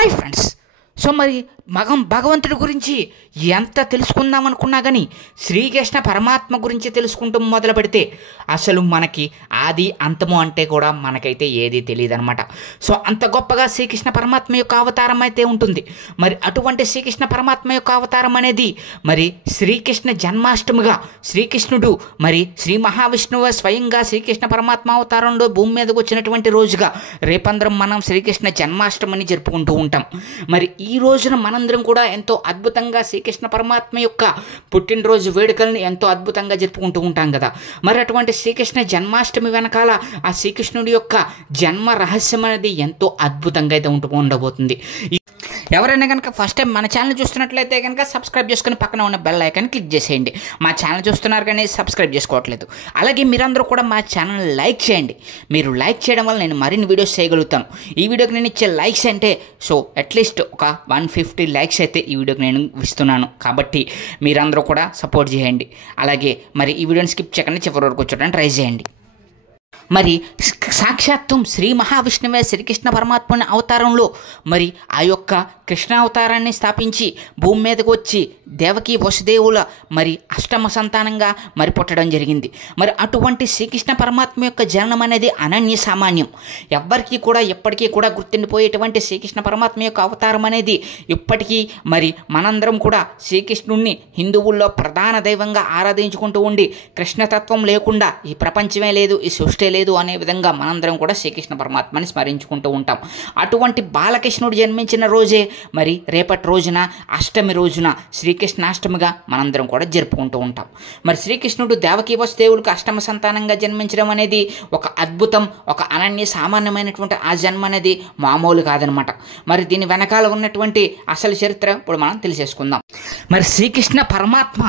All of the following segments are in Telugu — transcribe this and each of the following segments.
Hi friends. సో మరి భగవంతుడి గురించి ఎంత తెలుసుకుందాం అనుకున్నా కానీ శ్రీకృష్ణ పరమాత్మ గురించి తెలుసుకుంటూ మొదలు పెడితే అసలు మనకి ఆది అంతము అంటే కూడా మనకైతే ఏది తెలియదు అనమాట. సో అంత గొప్పగా శ్రీకృష్ణ పరమాత్మ యొక్క అవతారం అయితే ఉంటుంది. మరి అటువంటి శ్రీకృష్ణ పరమాత్మ యొక్క అవతారం అనేది మరి శ్రీకృష్ణ జన్మాష్టమిగా శ్రీకృష్ణుడు మరి శ్రీ మహావిష్ణువు స్వయంగా శ్రీకృష్ణ పరమాత్మ అవతారంలో భూమి మీదకు వచ్చినటువంటి రోజుగా రేపందరం మనం శ్రీకృష్ణ జన్మాష్టమిని జరుపుకుంటూ ఉంటాం. మరి ఈ రోజున మనందరం కూడా ఎంతో అద్భుతంగా శ్రీకృష్ణ పరమాత్మ యొక్క పుట్టినరోజు వేడుకల్ని ఎంతో అద్భుతంగా జరుపుకుంటూ ఉంటాం కదా. మరి అటువంటి శ్రీకృష్ణ జన్మాష్టమి వెనకాల ఆ శ్రీకృష్ణుడి యొక్క జన్మ రహస్యం అనేది ఎంతో అద్భుతంగా అయితే ఉండబోతుంది. ఎవరైనా కనుక ఫస్ట్ టైం మన ఛానల్ చూస్తున్నట్లయితే కనుక సబ్స్క్రైబ్ చేసుకుని పక్కన ఉన్న బెల్ ఐకాన్ క్లిక్ చేసేయండి. మా ఛానల్ చూస్తున్నారు కానీ సబ్స్క్రైబ్ చేసుకోవట్లేదు. అలాగే మీరందరూ కూడా మా ఛానల్ లైక్ చేయండి. మీరు లైక్ చేయడం వల్ల నేను మరిన్ని వీడియోస్ చేయగలుగుతాను. ఈ వీడియోకి నేను ఇచ్చే లైక్స్ అంటే సో అట్లీస్ట్ ఒక 150 లైక్స్ అయితే ఈ వీడియోకి నేను ఇస్తున్నాను. కాబట్టి మీరందరూ కూడా సపోర్ట్ చేయండి. అలాగే మరి ఈ వీడియోని స్కిప్ చేయకుండా చివరి వరకు చూడడానికి ట్రై చేయండి. మరి సాక్షాత్తు శ్రీ మహావిష్ణువే శ్రీకృష్ణ పరమాత్మని అవతారంలో మరి ఆ యొక్క కృష్ణ అవతారాన్ని స్థాపించి భూమి మీదకు వచ్చి దేవకి వసుదేవుల మరి అష్టమ సంతానంగా మరి పుట్టడం జరిగింది. మరి అటువంటి శ్రీకృష్ణ పరమాత్మ యొక్క జననం అనేది అనన్య సామాన్యం. ఎవ్వరికీ కూడా ఎప్పటికీ కూడా గుర్తుండిపోయేటువంటి శ్రీకృష్ణ పరమాత్మ యొక్క అవతారం అనేది ఇప్పటికీ మరి మనందరం కూడా శ్రీకృష్ణుడిని హిందువుల్లో ప్రధాన దైవంగా ఆరాధించుకుంటూ ఉండి కృష్ణతత్వం లేకుండా ఈ ప్రపంచమే లేదు, ఈ సృష్టి లేదు అనే విధంగా మనందరం కూడా శ్రీకృష్ణ పరమాత్మని స్మరించుకుంటూ ఉంటాం. అటువంటి బాలకృష్ణుడు జన్మించిన రోజే మరి రేపటి రోజున అష్టమి రోజున శ్రీకృష్ణాష్టమిగా మనందరం కూడా జరుపుకుంటూ ఉంటాం. మరి శ్రీకృష్ణుడు దేవకీ వసుదేవులకు అష్టమ సంతానంగా జన్మించడం అనేది ఒక అద్భుతం, ఒక అనన్య సామాన్యమైనటువంటి ఆ జన్మ అనేది మామూలు కాదనమాట. మరి దీని వెనకాల ఉన్నటువంటి అసలు చరిత్ర ఇప్పుడు మనం తెలిసేసుకుందాం. మరి శ్రీకృష్ణ పరమాత్మ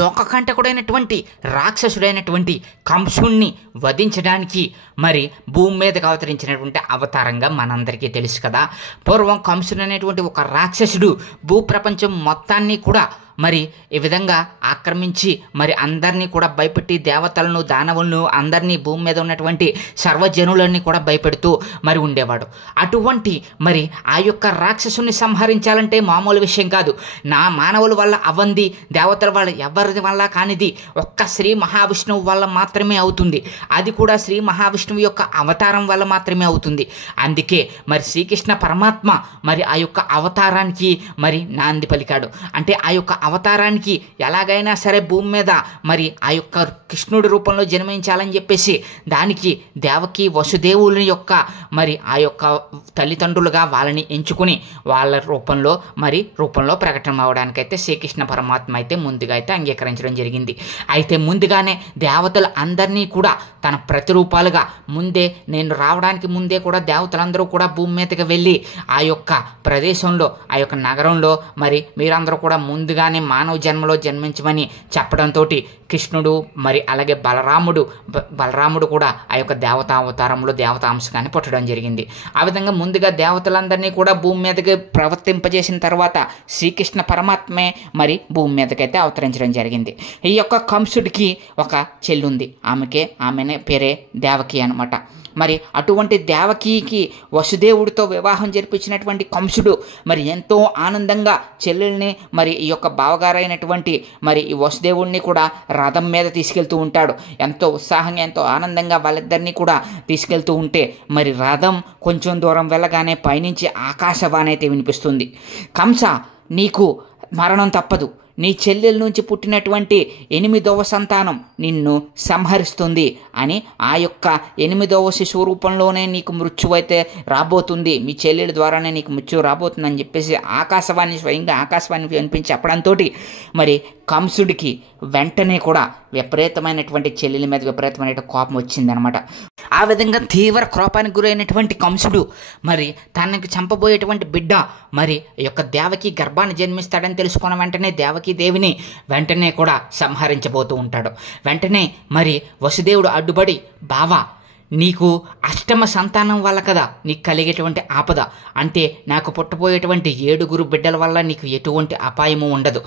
లోకకంటకుడైనటువంటి రాక్షసుడైనటువంటి కంసుణ్ణి వధించడానికి మరి భూమి మీదకు అవతరించినటువంటి అవతారంగా మనందరికీ తెలుసు కదా. పూర్వం కంసుడు అనేటువంటి ఒక రాక్షసుడు భూప్రపంచం మొత్తాన్ని కూడా మరి ఈ విధంగా ఆక్రమించి మరి అందరినీ కూడా భయపెట్టి దేవతలను దానవులను అందరినీ భూమి మీద ఉన్నటువంటి సర్వజనులన్నీ కూడా భయపెడుతూ మరి ఉండేవాడు. అటువంటి మరి ఆ యొక్క రాక్షసుని సంహరించాలంటే మామూలు విషయం కాదు. నా మానవుల వల్ల అవ్వంది, దేవతల వల్ల ఎవరి వల్ల కానిది ఒక్క శ్రీ మహావిష్ణువు వల్ల మాత్రమే అవుతుంది. అది కూడా శ్రీ మహావిష్ణువు యొక్క అవతారం వల్ల మాత్రమే అవుతుంది. అందుకే మరి శ్రీకృష్ణ పరమాత్మ మరి ఆ యొక్క అవతారానికి మరి నాంది పలికాడు. అంటే ఆ యొక్క అవతారానికి ఎలాగైనా సరే భూమి మీద మరి ఆ యొక్క కృష్ణుడి రూపంలో జన్మించాలని చెప్పేసి దానికి దేవకి వసుదేవుల యొక్క మరి ఆ యొక్క తల్లిదండ్రులుగా వాళ్ళని ఎంచుకుని వాళ్ళ రూపంలో ప్రకటన అవడానికైతే శ్రీకృష్ణ పరమాత్మ అయితే ముందుగా అయితే అంగీకరించడం జరిగింది. అయితే ముందుగానే దేవతలు అందరినీ కూడా తన ప్రతిరూపాలుగా ముందే నేను రావడానికి ముందే కూడా దేవతలందరూ కూడా భూమి మీదకి వెళ్ళి ఆ యొక్క ప్రదేశంలో ఆ యొక్క నగరంలో మరి మీరందరూ కూడా ముందుగానే మానవ జన్మలో జన్మించమని చెప్పడంతో కృష్ణుడు మరి అలాగే బలరాముడు కూడా ఆ యొక్క దేవతా అవతారంలో దేవతాంశగాన్ని పుట్టడం జరిగింది. ఆ విధంగా ముందుగా దేవతలందరినీ కూడా భూమి మీదకి ప్రవర్తింపజేసిన తర్వాత శ్రీకృష్ణ పరమాత్మే మరి భూమి మీదకైతే అవతరించడం జరిగింది. ఈ యొక్క కంసుడికి ఒక చెల్లి ఉంది. ఆమెనే పేరే దేవకి అనమాట. మరి అటువంటి దేవకీకి వసుదేవుడితో వివాహం జరిపించినటువంటి కంసుడు మరి ఎంతో ఆనందంగా చెల్లెల్ని మరి ఈ యొక్క బావగారైనటువంటి మరి ఈ వసుదేవుడిని కూడా రథం మీద తీసుకెళ్తూ ఉంటాడు. ఎంతో ఉత్సాహంగా ఎంతో ఆనందంగా వాళ్ళిద్దరినీ కూడా తీసుకెళ్తూ ఉంటే మరి రథం కొంచెం దూరం వెళ్ళగానే పైనుంచి ఆకాశవాణి అయితే వినిపిస్తుంది. కంస, నీకు మరణం తప్పదు. నీ చెల్లెల నుంచి పుట్టినటువంటి 8వ సంతానం నిన్ను సంహరిస్తుంది అని, ఆ యొక్క 8వ శిశువు రూపంలోనే నీకు మృత్యువు అయితే రాబోతుంది, మీ చెల్లెల ద్వారానే నీకు మృత్యువు రాబోతుంది అని చెప్పేసి స్వయంగా ఆకాశవాణి వినిపించి చెప్పడంతో మరి కంసుడికి వెంటనే కూడా విపరీతమైనటువంటి చెల్లెల మీద విపరీతమైన కోపం వచ్చిందనమాట. ఆ విధంగా తీవ్ర కోపానికి గురైనటువంటి కంసుడు మరి తనకి చంపబోయేటువంటి బిడ్డ మరి ఈ యొక్క దేవకి గర్భాన్ని జన్మిస్తాడని తెలుసుకున్న వెంటనే దేవకి దేవిని వెంటనే కూడా సంహరించబోతూ ఉంటాడు. వెంటనే మరి వసుదేవుడు అడ్డుపడి, బావా నీకు అష్టమ సంతానం వల్ల కదా నీకు కలిగేటువంటి ఆపద. అంటే నాకు పుట్టబోయేటువంటి 7 బిడ్డల వల్ల నీకు ఎటువంటి అపాయము ఉండదు.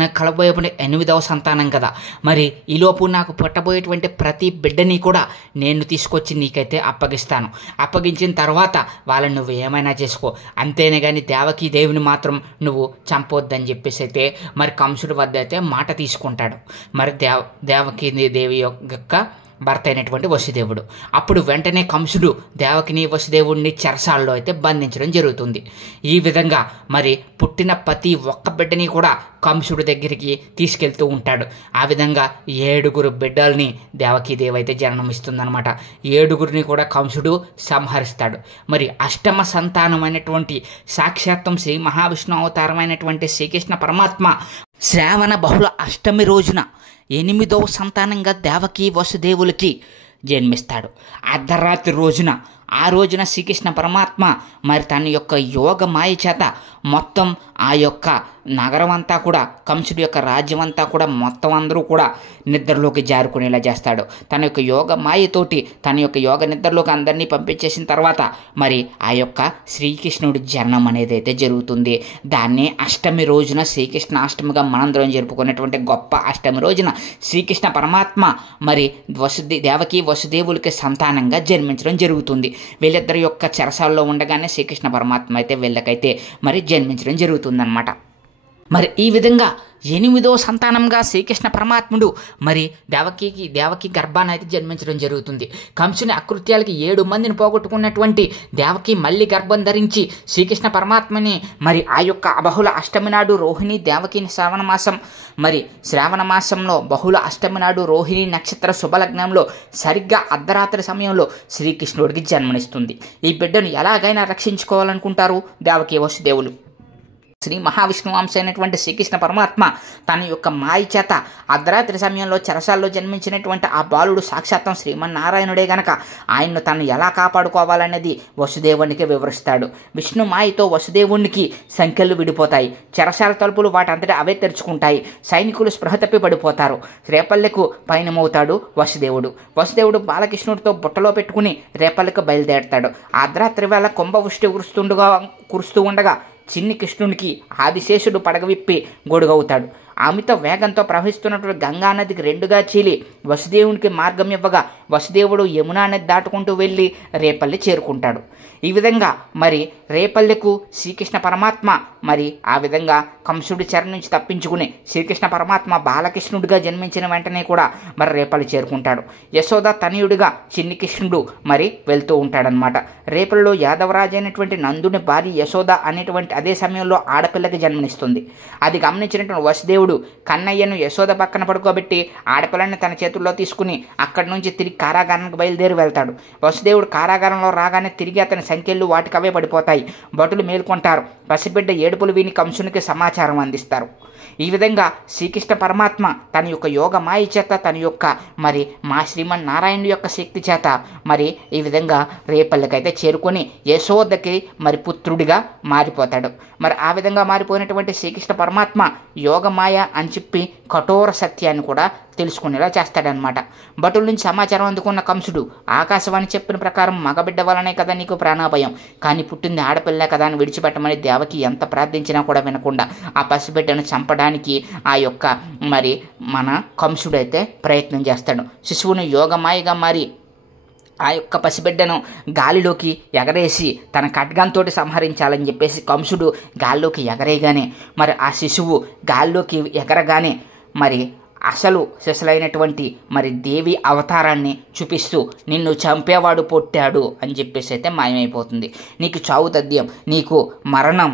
నాకు కలబోయేటువంటి 8వ సంతానం కదా. మరి ఈలోపు నాకు పుట్టబోయేటువంటి ప్రతి బిడ్డని కూడా నేను తీసుకొచ్చి నీకైతే అప్పగిస్తాను. అప్పగించిన తర్వాత వాళ్ళని నువ్వు ఏమైనా చేసుకో, అంతేనే కానీ దేవకీ దేవిని మాత్రం నువ్వు చంపొద్దని చెప్పేసి అయితే మరి కంసుడి వద్ద అయితే మాట తీసుకుంటాడు. మరి దేవకీ దేవి యొక్క భర్త అయినటువంటి వసుదేవుడు. అప్పుడు వెంటనే కంసుడు దేవకిని వసుదేవుడిని చెరసాలలో అయితే బంధించడం జరుగుతుంది. ఈ విధంగా మరి పుట్టిన ప్రతి ఒక్క బిడ్డని కూడా కంసుడి దగ్గరికి తీసుకెళ్తూ ఉంటాడు. ఆ విధంగా 7 బిడ్డల్ని దేవకీదేవి అయితే జన్మమిస్తుందన్నమాట. 7 కూడా కంసుడు సంహరిస్తాడు. మరి అష్టమ సంతానమైనటువంటి సాక్షాత్తం శ్రీ మహావిష్ణు అవతారమైనటువంటి శ్రీకృష్ణ పరమాత్మ శ్రావణ బహుళ అష్టమి రోజున 8వ సంతానంగా దేవకీ వసుదేవులకి జన్మిస్తాడు. అర్ధరాత్రి రోజున ఆ రోజున శ్రీకృష్ణ పరమాత్మ మరి తన యొక్క యోగ మాయ చేత మొత్తం ఆ యొక్క నగరం అంతా కూడా, కంసుడి యొక్క రాజ్యం అంతా కూడా మొత్తం అందరూ కూడా నిద్రలోకి జారుకునేలా చేస్తాడు. తన యొక్క యోగ మాయతోటి తన యొక్క యోగ నిద్రలోకి అందరినీ పంపించేసిన తర్వాత మరి ఆ యొక్క శ్రీకృష్ణుడి జన్మం అనేది అయితే జరుగుతుంది. దాన్నే అష్టమి రోజున శ్రీకృష్ణ అష్టమిగా మనందరం జరుపుకునేటువంటి గొప్ప అష్టమి రోజున శ్రీకృష్ణ పరమాత్మ మరి దేవకీ వసుదేవులకి సంతానంగా జన్మించడం జరుగుతుంది. వీళ్ళిద్దరి యొక్క చెరసాల్లో ఉండగానే శ్రీకృష్ణ పరమాత్మ అయితే వీళ్ళకైతే మరి జన్మించడం జరుగుతుందన్నమాట. మరి ఈ విధంగా 8వ సంతానంగా శ్రీకృష్ణ పరమాత్ముడు మరి దేవకి గర్భాన్ని అయితే జన్మించడం జరుగుతుంది. కంసుని అకృత్యాలకి 7 మందిని పోగొట్టుకున్నటువంటి దేవకి మళ్ళీ గర్భం ధరించి శ్రీకృష్ణ పరమాత్మని మరి ఆ యొక్క బహుళ అష్టమి నాడు రోహిణి దేవకి శ్రావణ మాసంలో బహుళ అష్టమి నాడు రోహిణి నక్షత్ర శుభలగ్నంలో సరిగ్గా అర్ధరాత్రి సమయంలో శ్రీకృష్ణుడికి జన్మనిస్తుంది. ఈ బిడ్డను ఎలాగైనా రక్షించుకోవాలనుకుంటారు దేవకి వసుదేవులు. శ్రీ మహావిష్ణువు అంశ అయినటువంటి శ్రీకృష్ణ పరమాత్మ తన యొక్క మాయ చేత అర్ధరాత్రి సమయంలో చెరసాల్లో జన్మించినటువంటి ఆ బాలుడు సాక్షాత్తం శ్రీమన్నారాయణుడే గనక ఆయన్ను తను ఎలా కాపాడుకోవాలనేది వసుదేవునికి వివరిస్తాడు. విష్ణు మాయతో వసుదేవునికి సంఖ్యలు విడిపోతాయి. చెరసాల తలుపులు వాటంతటా అవే తెరుచుకుంటాయి. సైనికులు స్పృహ తప్పి పడిపోతారు. రేపల్లెకు పయనమవుతాడు వసుదేవుడు బాలకృష్ణుడితో బుట్టలో పెట్టుకుని రేపల్లెకు బయలుదేరతాడు. అర్ధరాత్రి వేళ కుంభవృష్టి కురుస్తూ ఉండగా చిన్ని కృష్ణునికి ఆదిశేషుడు పడగవిప్పి గొడుగవుతాడు. అమిత వేగంతో ప్రవహిస్తున్నటువంటి గంగానదికి 2గా చీలి వసుదేవునికి మార్గం ఇవ్వగా వసుదేవుడు యమునా నది దాటుకుంటూ వెళ్ళి రేపల్లి చేరుకుంటాడు. ఈ విధంగా మరి రేపల్లెకు శ్రీకృష్ణ పరమాత్మ మరి ఆ విధంగా కంసుడి చెర నుంచి తప్పించుకుని శ్రీకృష్ణ పరమాత్మ బాలకృష్ణుడిగా జన్మించిన వెంటనే కూడా మరి రేపల్లి చేరుకుంటాడు. యశోద తనయుడిగా చిన్ని కృష్ణుడు మరి వెళ్తూ ఉంటాడనమాట. రేపల్లో యాదవరాజు అయినటువంటి నందుని భార్య యశోద అనేటువంటి అదే సమయంలో ఆడపిల్లకి జన్మనిస్తుంది. అది గమనించినటువంటి వసుదేవుడు కన్నయ్యను యశోద పక్కన పడుకోబెట్టి ఆడపిల్లని తన చేతుల్లో తీసుకుని అక్కడి నుంచి తిరిగి కారాగారానికి బయలుదేరి వెళ్తాడు. వసుదేవుడు కారాగారంలో రాగానే తిరిగి అతని సంఖ్యలు వాటికవే పడిపోతాయి. భటులు మేల్కొంటారు. పసిబిడ్డ ఏడుపులు విని కంసునికి సమాచారం అందిస్తారు. ఈ విధంగా శ్రీకృష్ణ పరమాత్మ తన యొక్క యోగ మాయ చేత తన యొక్క మరి మా శ్రీమన్నారాయణుడి యొక్క శక్తి చేత మరి ఈ విధంగా రేపల్లకైతే చేరుకొని యశోదకి మరి పుత్రుడిగా మారిపోతాడు. మరి ఆ విధంగా మారిపోయినటువంటి శ్రీకృష్ణ పరమాత్మ యోగమాయ అని చెప్పి కఠోర సత్యాన్ని కూడా తెలుసుకునేలా చేస్తాడనమాట. భటుల నుంచి సమాచారం అందుకున్న కంసుడు ఆకాశవాణి చెప్పిన ప్రకారం మగబిడ్డ వలనే కదా నీకు ప్రాణాభయం, కానీ పుట్టింది ఆడపిల్ల కదా అని విడిచిపెట్టమని దేవకి ఎంత ప్రార్థించినా కూడా వినకుండా ఆ పసిబిడ్డను చంపడానికి ఆ యొక్క మరి మన కంసుడైతే ప్రయత్నం చేస్తాడు. శిశువును యోగమాయగా మారి ఆ యొక్క పసిబిడ్డను గాలిలోకి ఎగరేసి తన ఖడ్గంతో సంహరించాలని చెప్పేసి కంసుడు గాల్లోకి ఎగరేయగానే మరి ఆ శిశువు గాల్లోకి ఎగరగానే మరి అసలు సిసలైనటువంటి మరి దేవి అవతారాన్ని చూపిస్తూ నిన్ను చంపేవాడు పుట్టాడు అని చెప్పేసి అయితే మాయమైపోతుంది. నీకు చావు తథ్యం, నీకు మరణం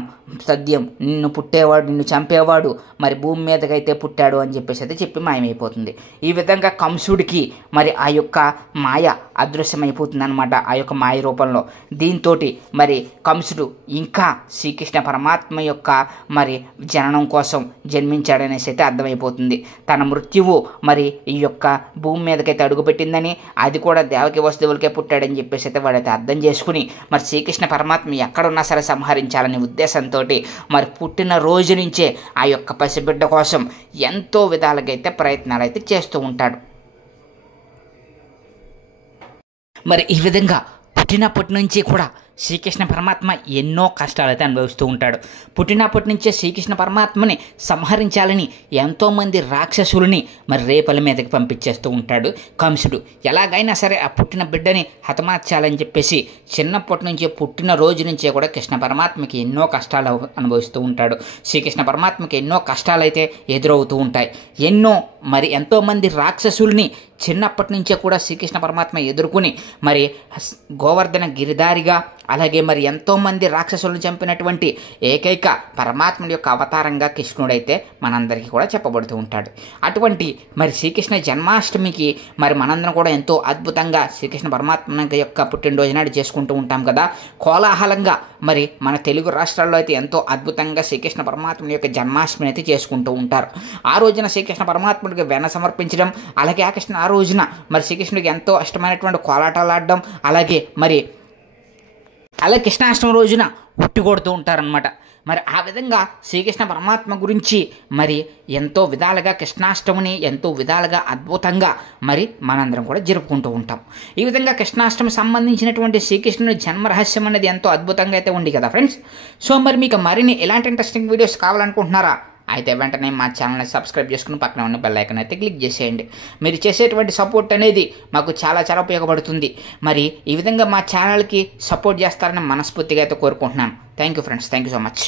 సద్యం, నిన్ను చంపేవాడు మరి భూమి మీదకైతే పుట్టాడు అని చెప్పేసి అయితే చెప్పి మాయమైపోతుంది. ఈ విధంగా కంసుడికి మరి ఆ యొక్క మాయ అదృశ్యమైపోతుంది అనమాట, ఆ యొక్క మాయ రూపంలో. దీంతో మరి కంసుడు ఇంకా శ్రీకృష్ణ పరమాత్మ యొక్క మరి జననం కోసం జన్మించాడనేసి అయితే అర్థమైపోతుంది. తన మృత్యువు మరి ఈ యొక్క భూమి మీదకైతే అడుగుపెట్టిందని, అది కూడా దేవకి వసుదేవులకే పుట్టాడని చెప్పేసి అయితే వాడైతే అర్థం చేసుకుని మరి శ్రీకృష్ణ పరమాత్మ ఎక్కడున్నా సరే సంహరించాలనే ఉద్దేశంతో మరి పుట్టిన రోజు నుంచే ఆ యొక్క పసిబిడ్డ కోసం ఎంతో విధాలుగా అయితే ప్రయత్నాలు అయితే చేస్తూ ఉంటాడు. మరి ఈ విధంగా పుట్టినప్పటి నుంచి కూడా శ్రీకృష్ణ పరమాత్మ ఎన్నో కష్టాలైతే అనుభవిస్తూ ఉంటాడు. పుట్టినప్పటి నుంచే శ్రీకృష్ణ పరమాత్మని సంహరించాలని ఎంతోమంది రాక్షసులని మరి రేపల మీదకి పంపించేస్తూ ఉంటాడు కంసుడు. ఎలాగైనా సరే ఆ పుట్టిన బిడ్డని హతమార్చాలని చెప్పేసి చిన్నప్పటి నుంచే పుట్టిన రోజు నుంచే కూడా కృష్ణ పరమాత్మకి ఎన్నో కష్టాలు అనుభవిస్తూ ఉంటాడు. శ్రీకృష్ణ పరమాత్మకి ఎన్నో కష్టాలైతే ఎదురవుతూ ఉంటాయి. ఎంతోమంది రాక్షసుల్ని చిన్నప్పటి నుంచే కూడా శ్రీకృష్ణ పరమాత్మ ఎదుర్కొని మరి గోవర్ధన గిరిధారిగా అలాగే మరి ఎంతోమంది రాక్షసులను చంపినటువంటి ఏకైక పరమాత్ముడి యొక్క అవతారంగా కృష్ణుడైతే మనందరికీ కూడా చెప్పబడుతూ ఉంటాడు. అటువంటి మరి శ్రీకృష్ణ జన్మాష్టమికి మరి మనందరం కూడా ఎంతో అద్భుతంగా శ్రీకృష్ణ పరమాత్మ యొక్క పుట్టినరోజు నాడు చేసుకుంటూ ఉంటాం కదా. కోలాహలంగా మరి మన తెలుగు రాష్ట్రాల్లో అయితే ఎంతో అద్భుతంగా శ్రీకృష్ణ పరమాత్మ యొక్క జన్మాష్టమిని అయితే చేసుకుంటూ ఉంటారు. ఆ రోజున శ్రీకృష్ణ పరమాత్ముడికి వెన్న సమర్పించడం, అలాగే ఆ రోజున మరి శ్రీకృష్ణుడికి ఎంతో ఇష్టమైనటువంటి కోలాటాలు ఆడడం, అలాగే కృష్ణాష్టమి రోజున ఉట్టి కొడుతూ ఉంటారనమాట. మరి ఆ విధంగా శ్రీకృష్ణ పరమాత్మ గురించి మరి ఎంతో విధాలుగా కృష్ణాష్టమిని ఎంతో విధాలుగా అద్భుతంగా మరి మనందరం కూడా జరుపుకుంటూ ఉంటాం. ఈ విధంగా కృష్ణాష్టమి సంబంధించినటువంటి శ్రీకృష్ణుని జన్మ రహస్యం అనేది ఎంతో అద్భుతంగా అయితే ఉంది కదా ఫ్రెండ్స్. సో మరి మీకు మరిన్ని ఎలాంటి ఇంట్రెస్టింగ్ వీడియోస్ కావాలనుకుంటున్నారా? అయితే వెంటనే మా ఛానల్ని సబ్స్క్రైబ్ చేసుకుని పక్కన ఉన్న బెల్ ఐకాన్ అయితే క్లిక్ చేసేయండి. మీరు చేసేటువంటి సపోర్ట్ అనేది మాకు చాలా చాలా ఉపయోగపడుతుంది. మరి ఈ విధంగా మా ఛానల్కి సపోర్ట్ చేస్తారని మనస్ఫూర్తిగా అయితే కోరుకుంటున్నాను. Thank you friends, thank you so much.